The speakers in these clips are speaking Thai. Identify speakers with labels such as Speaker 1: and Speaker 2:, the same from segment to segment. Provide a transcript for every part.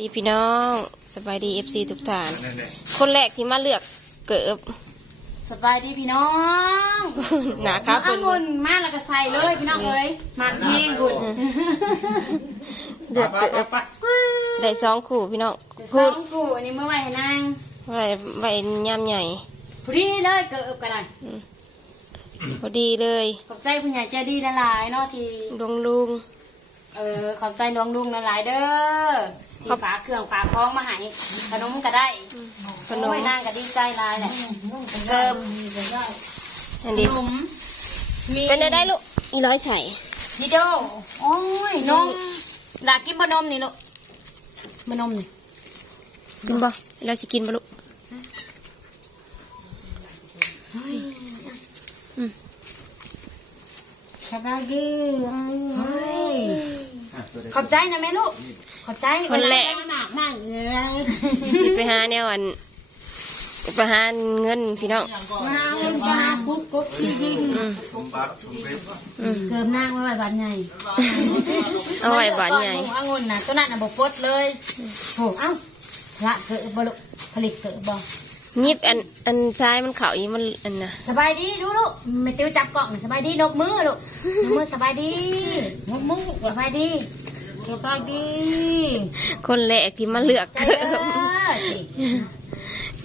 Speaker 1: ดีพี่น้องสบายดีเอฟซีทุกท่าน
Speaker 2: นั่นแหละ
Speaker 1: คนแรกที่มาเลือกเกิบ
Speaker 3: สบายดีพี่น้อง
Speaker 1: หนาครับ
Speaker 3: เอา
Speaker 1: เป็น
Speaker 3: งุ่นมาแล้วก็ใส่เลยพี่น้องเอ้ยมาเพียงกุ่น
Speaker 1: เลือกเกิบได้สองคู่พี่น้อง
Speaker 3: ส
Speaker 1: คู่
Speaker 3: องกูอันนี้เมื่อไหร่นาง
Speaker 1: ไว้ไว้ยามใหญ่
Speaker 3: พอดีเลยเกิดกันหน่อย
Speaker 1: อืมพอดีเลย
Speaker 3: ขอบใจผู้ใหญ่ใจดีละลายๆเนาะที่
Speaker 1: ลุงลุง
Speaker 3: เออขอบใจน้องลุงละลายๆเด้อ ที่ฝากเครื่องฝากคล้องมาให้ขนมก็ได้
Speaker 1: ขนม
Speaker 3: โอ้ยนางก็ดีใจหลายแหละเกิบ
Speaker 1: อัน
Speaker 3: ข
Speaker 1: นี้
Speaker 3: นมมี
Speaker 1: เป็นได้ได้ลูกอีร้อยใส่
Speaker 3: ดิโดโอ้ยนมอยากกินบะนมนี่ลูกบะนมนี่
Speaker 1: กินบ่เราสิกินบ่ลูกอืม
Speaker 3: สบายดีเฮ้ยขอบใจนะแม่ลูก ขอบใจ
Speaker 1: คนแรก
Speaker 3: มากมากเลย
Speaker 1: สิไปหาแนวอันไปหาเงินพี่น้อง
Speaker 3: มาเล่นปลาปุ๊บกุ๊บที่ดิน
Speaker 1: อืม
Speaker 2: ผมบักผมเว็บ
Speaker 1: อืม
Speaker 3: เกิมนางไว้ไว้บานใหญ่
Speaker 1: เอาไว้บานใหญ่
Speaker 3: เอางุ่นนะตัวนั้นน่ะบกปดเลยโหเอ้าพระเกิดบ่ลูกผลิตเกิดบ่
Speaker 1: ยิบอันอันซ้ายมันเข่าอีมันอันน่ะ
Speaker 3: สบายดีดูลูกไม่ติ้วจับกล่องน่ะสบายดีนกมือลูกนกมือสบายดีนกมือสบายดี สบายดี
Speaker 1: คนแรกที่มาเลือก
Speaker 3: ใจเออสิ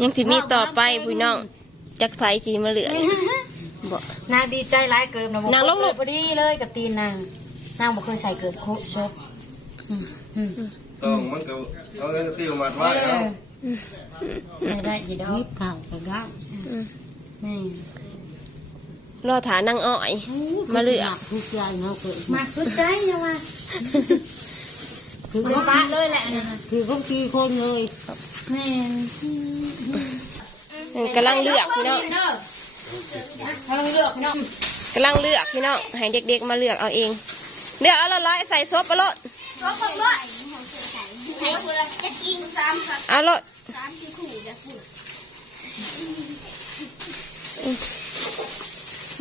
Speaker 1: ยังสิมีต่อไปพี่น้องจักไผสิมาเลือกบ่
Speaker 3: นางดีใจร้ายเกินนะ
Speaker 1: นางลงลูก
Speaker 3: พอดีเลยกับตีนนางนางบอกเคยใส่เกิดโคชกอืมอืม
Speaker 2: ต้องมันก็เอาเงินติ้วมา
Speaker 3: เอ
Speaker 2: ไว้เอา
Speaker 3: อใส่ได้ยีดอกข่าวกระด้าง
Speaker 1: อืม
Speaker 3: นี่
Speaker 1: รอถานางอ้อย มาเลือก
Speaker 3: ทุกอย่างเนาะเกิดมาสุดใจยังมา คือเป็นป้าเลยแหละนะคะคือก็คือคนเลยแม่น
Speaker 1: กำลังเลือกพี่น้อง
Speaker 3: กำลังเลือกพี่น้อง
Speaker 1: กำลังเลือกพี่น้องให้เด็กๆมาเลือกเอาเองเลือกเอาละร้อยใส่ซบเอาโลด
Speaker 4: ก็คงด้วยให้คนละจะกินซ้ำครับ
Speaker 1: เอาโลด
Speaker 4: ซ้ำที่ขู่จะขู่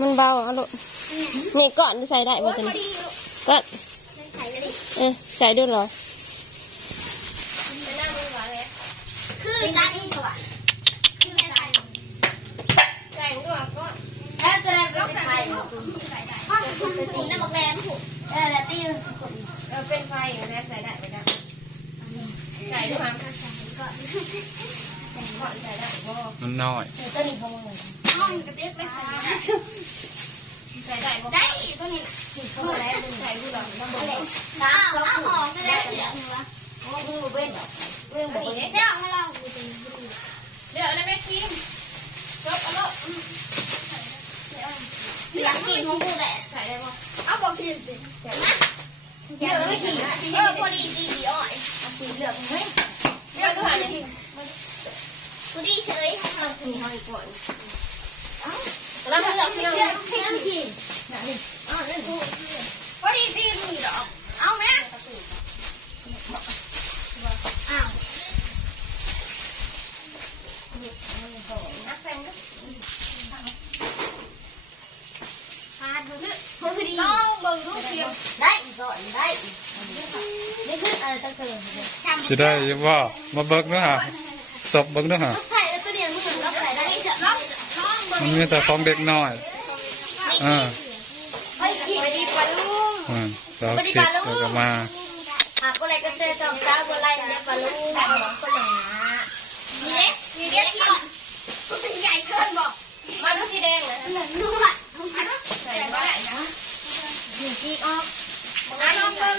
Speaker 1: มันเบาเอาโลดนี่ก่อนใส่ได้บ่
Speaker 4: โอ้ย
Speaker 1: ตัว
Speaker 4: พอ
Speaker 1: นี้
Speaker 4: ดีลูก
Speaker 1: ก่อน
Speaker 4: ใส่ เลยดิ
Speaker 1: เออใส่ด้วยเหรอ
Speaker 4: จะนั่งมือหวานเลยคือจานนี้ถวายคืออะไรใส่หัวก็แล้วจะได้เป็นไฟใส่ได้พ่อจะคุณคุณน้ำบอกแรงถูกเออแล้วตีน
Speaker 1: เราเป็นไฟนะใส่ได้ไปได้ใส่ด้วยมั้ย
Speaker 4: ก็
Speaker 1: ใส่ได้บ่
Speaker 2: มันน้อย
Speaker 3: ตัวนี้พอ
Speaker 4: ห้องกระเต๊กไม่ใส่ ได้
Speaker 1: ใส่ได้บ่
Speaker 4: ได้ตัวนี้นะ
Speaker 1: เข้ามาแล้วมึงใส่ด้วยเหรอน้ำบ่
Speaker 4: อ้าวเอาหอมก็ได้เสียงวะ
Speaker 1: โอ้มึงบ่เป็นเรื่องบ่เป็น
Speaker 4: เดี๋ยวให้เราดูดี
Speaker 1: เดี๋ยวนะแม่คิมจบเอาโลด
Speaker 4: อยากกินของกูแหละ
Speaker 1: ใส่ได้บ่
Speaker 4: เอาบอกกินสินะเยอะไม่กินเออพอดีดีดีอ่อย
Speaker 1: สีเหลืองเฮ้ย
Speaker 4: เดี๋ยวดูหน่อยพอดีเฉย
Speaker 1: มันมีห้อยก่อน
Speaker 4: แล้
Speaker 1: แล้วว
Speaker 4: มั
Speaker 1: มันน
Speaker 4: เหลื
Speaker 1: เหลื
Speaker 4: อ
Speaker 1: อง
Speaker 4: เพี
Speaker 1: พี่
Speaker 4: ย
Speaker 1: น้อง
Speaker 4: งเพียงกินอ๋อนั่นกูพอดีดีมีดอกเอาไหมอ้าว
Speaker 1: นักแซงนะ
Speaker 4: พาดูนึพอดีลองเบิ่งดูเพียงได้ก่อนได้นี่คืออะไรตั้งแต่
Speaker 2: สิได้อยังว่ามาเบิกเนาะฮะสอบเบิกเนาะฮะ
Speaker 4: มั
Speaker 2: นมีแต่ของเด็กน้อยอ่า
Speaker 4: เฮ้ยพอดีปลาลูก
Speaker 2: อ่าเราคิดแล้วก็มา
Speaker 4: อะก็เลยก็เจอสองสาวก็ไล่เนี่ยปลาลูกก็เลยนะนี่เด็กนี่เด็กก่อนมันใหญ่เกินบอก
Speaker 1: มาดูสีแดงนะ
Speaker 4: เหมือนนวดอันนั้น
Speaker 1: ใส่บ่ได้นะ
Speaker 4: อยู่ที่ออกอันนั้นเบิ่ง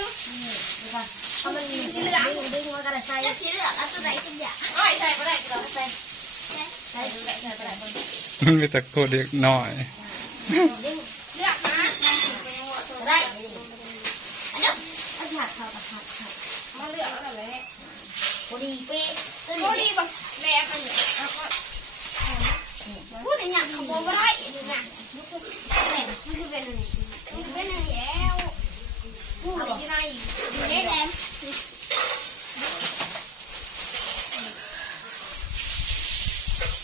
Speaker 4: เอามันมีสีเหลืองดึงมันก็ได้ใส่สีเหลืองแล้วตัวไหนเป็นอย่าง
Speaker 1: อ้อยใส่บ่ได้ก็ใส่
Speaker 4: ใส่ใส่ใส่ใส่
Speaker 2: มันมีแต่คนเด็กน้อย
Speaker 4: เลือกนะได้อันนี้อันนี้ขาดขาดขาด
Speaker 1: มาเลือกแล้วเลย
Speaker 4: พอดีเป๊ะพอดีแบบแรงอันนี้พูดในอย่างขโมยไม่ได้ดูนะมันคือมันคือเป็นอเป็นอะไรแล้วพูดอยู่ในอยู่ในแดน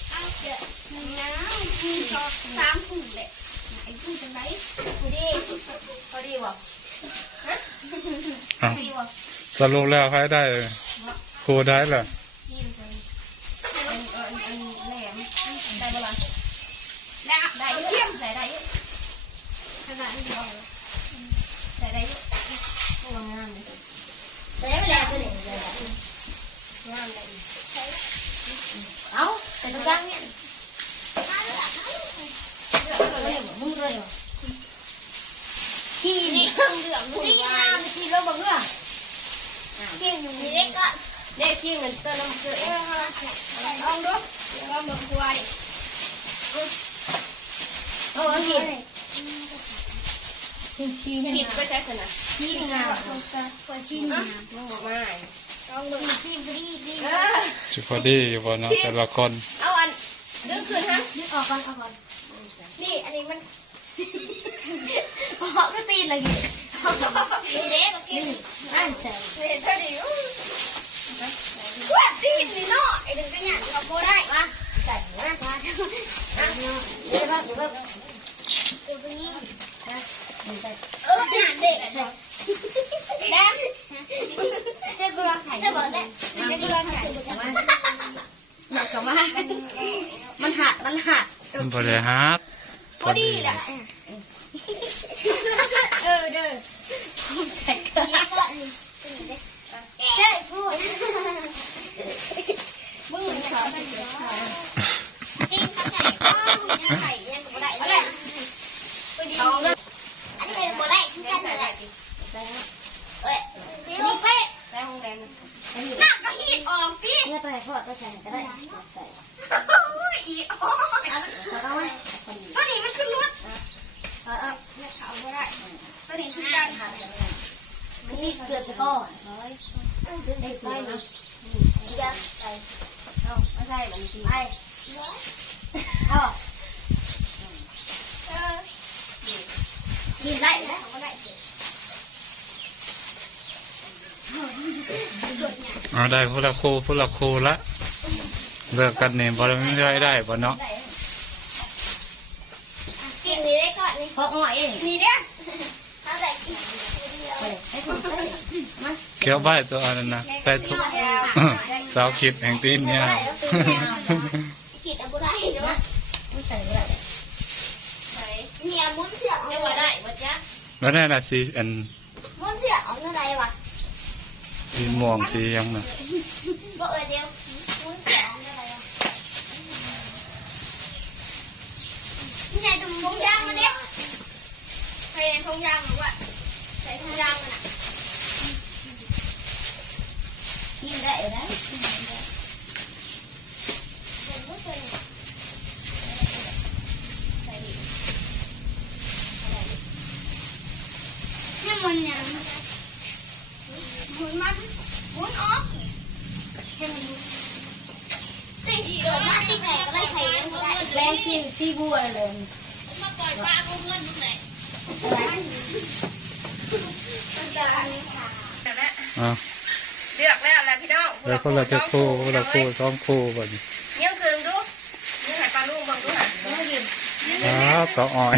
Speaker 4: เอาเถอะน้ำ คือสองสามผูกเลยไหนพูดจังไรพอดีพอดีวะฮะ
Speaker 2: อะ
Speaker 4: พอดีวะ
Speaker 2: สรุปแล้วใครได้
Speaker 4: พ
Speaker 2: ครูได้เหรอ
Speaker 4: ได้ปะล่ะได้ได้เยี่ยมใส่ได้ขนาดนี้พอใส่ได้ตัวงามเลยใส่ได้ไม่แล้วตัวนี้เลยงามเลยเอาแต่ตัวกังเนี่ยมึงเลยที่นี่เครื่องเหลืองที่งามที่เราบอกว่าที่หนูเล็กก็
Speaker 1: เด็กที่เงินเต้นน้ำเกลือ
Speaker 4: ลองดู ลองดูควายโอ้ยผิดชี้
Speaker 1: ผิดไปใช้ขนาด
Speaker 4: ชี้งามควายชี้งาม
Speaker 1: น้องบอกว่า
Speaker 4: ลองดูชี้ฟรีฟรี
Speaker 2: สิพอดีอยู่บ่เนาะแต่ละคน
Speaker 1: เอาอันดึงคืนฮะ
Speaker 4: นึกออกก่อนออกก่อนนี่อันนี้มันออกก็ตีเลยนี่เด็กกินอันเสร็จเห็นเท่านี้กวาดตีนนี่เนาะไอ้ดึงกันเนี่ยเราโบได้มาใส่หน้าตาเดี๋ยวเดี๋ยวเดี๋ยวเดี๋ยวเดี๋ยวไปยิงเออขนาดเด็กอะ ใช่แล้วเจ้ากูรักไข่เจ้าบอกได้เจ้ากูรักไข่มันหนักกว่ามามันหัดมันหัด
Speaker 2: มันบ่ได้ฮัด
Speaker 4: พอดีแหละ หีดออกพี่
Speaker 3: เนี่ยไปทอก็ใส่ก็ได้ใส่
Speaker 4: อีโอ้ย
Speaker 3: เอาไว้
Speaker 4: ตัวนี้มันคือรถ
Speaker 3: เอาเอา
Speaker 4: เนี่ยเขาบ่ได้ตัวนี้คือการค่ะ
Speaker 3: มันนี่เกือบจะก้อนเฮ้ย
Speaker 4: ได้ไปนะจะใส่
Speaker 3: เอาไม่ใช่มันที
Speaker 4: ไป
Speaker 3: เอา
Speaker 4: เออกินได้นะเขาก็ได้
Speaker 2: เอาได้ผู้ละครูผู้ละครูละเลิกกันนี่บ่ได้ไม่ได้ได้บ่เนาะ
Speaker 4: กิ นนี่ได้ก่อนนี่
Speaker 3: เพราะอ้อยเอง
Speaker 4: นี่เนี่ยเอาใส่กิน
Speaker 3: ให้คนใส่มา
Speaker 2: เกี่ยวใบตัวอันนั้นนะใส่ทุกสาวคิดแห่งตีนเนี่ย
Speaker 4: กินเอาบุได้เนาะ
Speaker 3: ไม่ใส่ก็ได้
Speaker 1: ใช้
Speaker 4: เนี่ยมุนเสือก
Speaker 1: ไม่ว่าได้ว่าจ๊ะ
Speaker 2: แล้วนั่นน่ะสีอัน
Speaker 4: มุนเสือกเอาเงินอะไรวะ
Speaker 2: สีม่วงสีหยังน่ะ
Speaker 4: บ่เออเดียวมุนเสือกเอาเงินอะไรวะที่ไหนตุ้มทงยางมาเนี่ยใส่ทงยางหรือว่าใส่ทงยางมันอะ
Speaker 3: กินได้ได้
Speaker 4: นี่มันเนี่ยหมุนมันหมุนออกให้มันดูติดเกิด มาติดไหนก็ได้ใส่ยังไม่ได้
Speaker 3: แรงซีซีบัวเลย
Speaker 4: มาปล่อยปลาเพื่อนๆดูไหนมันจะอันนี้ค่ะ
Speaker 1: แต่ละ
Speaker 2: อะ
Speaker 1: เลือกแล้วแหละพี่น้อง
Speaker 2: แล้วคนละจะครูคนละครูสองครูบ่นี่
Speaker 1: เนี่ยคืนดูเนี่ยให้ปลาลูกบังดูหัน
Speaker 2: อ้าวต่ออ้อย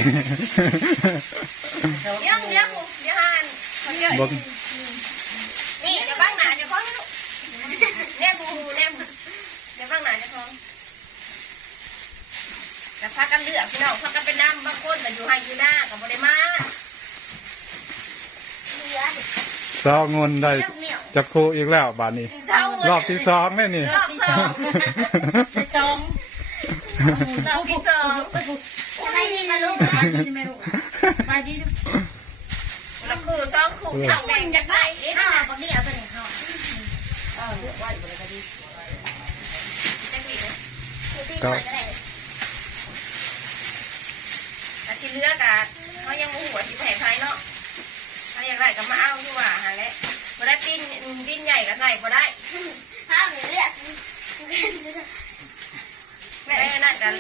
Speaker 1: เนี่ยเดี๋ยวกูเดี๋ยวหันเขาเยอะ
Speaker 2: เบิ่ง
Speaker 1: นี่เดี๋ยวบ้างหนาเดี๋ยวพ้องลูกเนี่ยกูเนี่ยเดี๋ยวบ้างหนาเดี๋ยวพ้อง แต่พากันเลือกพี่น้องพากันไปน้ำบางคนก็อยู่ให้อยู่หน้ากับบริมา
Speaker 4: เหลือ
Speaker 2: สองเงินได้
Speaker 4: เลือกเหนียว
Speaker 2: จะครูอีกแล้วบาดนี้
Speaker 1: เช้าร
Speaker 2: อบที่สองนี่นี่
Speaker 1: รอบสองจองรอบที่สอง
Speaker 4: ทำไมนี่มาลูก
Speaker 3: มาดี
Speaker 1: แล้วคือช่องขู่เอาแบ่งจากไหน
Speaker 4: อ้าวปกติเอาตัวไหนเข้า
Speaker 1: เออเลือกไว้บริการดีจะมีนะ
Speaker 4: คือที่ก่อนก็ได้
Speaker 1: แต่ ที่เลือกอะเขายังหัวที่แผงไทยเนาะถ้าอยากได้ก็มาเอาดีกว่าฮะและบ่ได้ปิ้นดิ้นใหญ่ก็ใส่บ่ได้
Speaker 4: ห้ามเลือก
Speaker 1: แม่นั่นกัน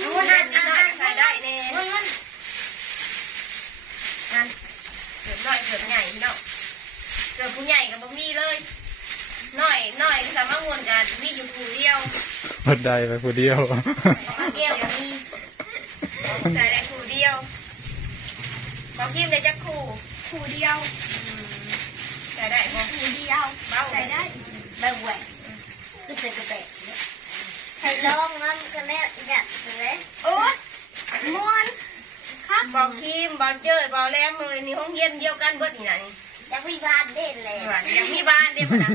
Speaker 1: รู้นั่นนิดหน่อยก็ใส่ได้เน่
Speaker 4: เงินเงิน
Speaker 1: นั่นเกิดน้อยเกิดใหญ่พี่น้องเกิดผู้ใหญ่กับบ่มีเลยน้อยน้อยสามารถวนกันมีอยู่ผู้เดียว
Speaker 2: เพิ่นได้ไปผู้เดียว
Speaker 4: เกี่ยวมี
Speaker 1: ใส่ได้คู่เดียวของพิมพ์ได้จักคู่
Speaker 4: คู่เดียว
Speaker 1: ใส่ได้บ่
Speaker 4: คู่เดียว
Speaker 1: เบ้า
Speaker 4: ใส่ได้แบบแหวกคือใส่กระเป๋าใส่ลองน้ำกันแล้วอยากเลยโอ้มอนครับ
Speaker 1: บอกทีมบอกเจ้ยบอกแรมเลยนี่ห้องเรียนเดียวกันเบิดนี่นะนี่
Speaker 4: อยากมีบ้านเด่นเลย
Speaker 1: อยากมีบ้านเด้อบ่นะ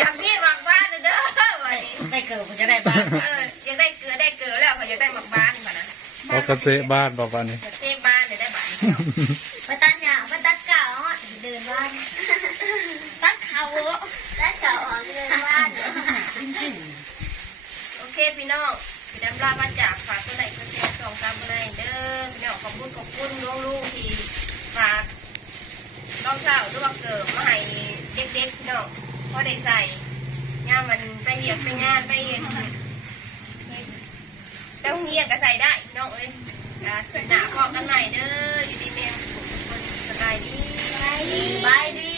Speaker 1: อยากมีหมักบ้านเด้อว่านี่
Speaker 3: ได้เกิดมันจะได้บ้าน
Speaker 1: อแล้วเขาอยากได้หมักบ้านบ่นะ
Speaker 2: ปกติบ้านบอกว่านี่
Speaker 1: อยากเซฟบ้านเลยได้บ้าน
Speaker 4: ไปตัดหญ้าไปตัดเก่าเดินบ้านตัดเขาตัดเก่าเดินบ้าน
Speaker 1: โอเคพี่น้องพี่ดำลามาจากฝากตัวไหนก็แชร์สองสามเลยเด้อพี่น้องขอบคุณขอบคุณลุงลุงที่ฝากรองเท้าด้วยเกิดมาให้เด็กๆพี่น้องพอได้ใส่ย่ามันไปเหยียบไปงานไปเห็น ไปโรงเรียนก็ใส่ได้น้องเอ้ยนะหนาพอกันใหม่เด้ออยู่ดีเมียคนสบายดี
Speaker 4: บายดี